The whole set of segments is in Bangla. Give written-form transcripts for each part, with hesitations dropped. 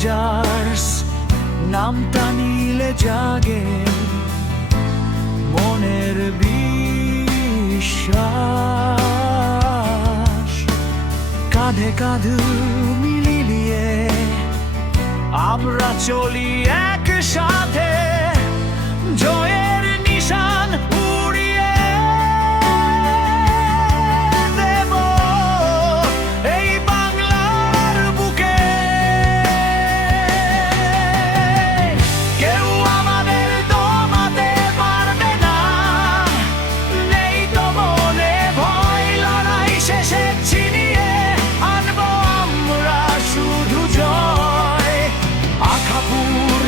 চ্যালেঞ্জার্স নামটা নিলে জাগে মনের বিশ্বাস। কাঁধে কাঁধ মিলিয়ে আমরা চলি একসাথে, জয়ের নিশান উড়িয়ে দেব এই বাংলার বুকে। কেউ আমাদের দমাতে পারবে না, নেই তো মনে ভয়, লড়াই শেষে ছিনিয়ে আনবো আমরা শুধু জয়। আখাপুর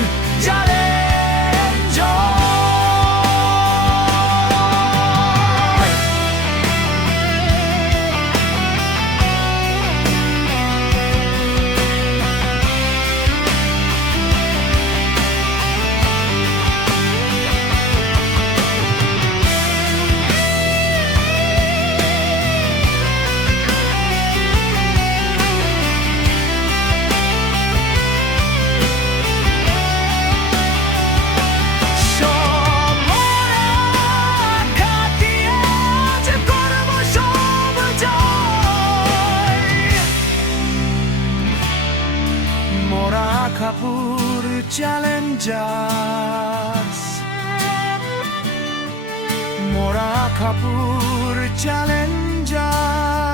Akhapur Challengers, Mora Akhapur Challengers.